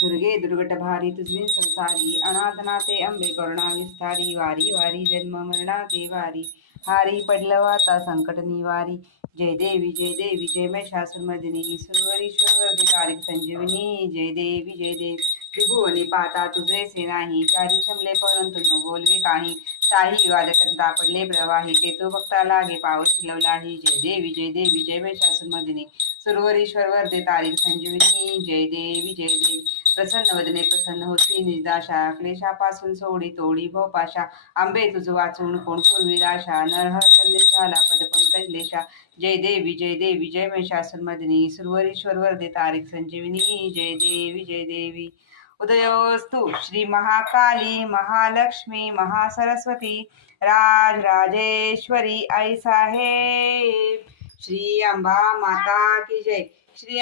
दुर्गे दुर्गट भारी तुझे संसारी, अनाथनाथे अंबे करुणा विस्तारी, वारी वारी जन्म मरणाते वारी, हारी पडलं आता संकट निवारी. जय देवी जय महिषासुरमर्दिनी, सुरवरीश्वर दे तारिक संजीवनी. जय देवी त्रिभुवनी पाता तुझे से नाही, चारी शमले परंतु न बोलवे काही, साही वादकंता पडले प्रवाही, ते तो भक्ता लागे पावस लवलाही. जय देवी जय महिषासुरमर्दिनी, सुरवरीश्वर वरदे तारिक संजीवनी. जय देवी प्रसन्न वदने प्रसन्न होती निदाशा, क्लेशापासून सोडी तोडी भोपाशा, आंबे तुझ वाचून कोण पूर्वी आशा, नरहर सल्ले झाला पद पंकज लेशा. जय देवी जय महिषासुरमर्दिनी, सुरवरीश्वर वरदे तारिक संजीवनी. जय देवी उदयोस्तु श्री महाकाली महालक्ष्मी महासरस्वती राजराजेश्वरी आई साहेब. श्री अंबा माता की जय. श्री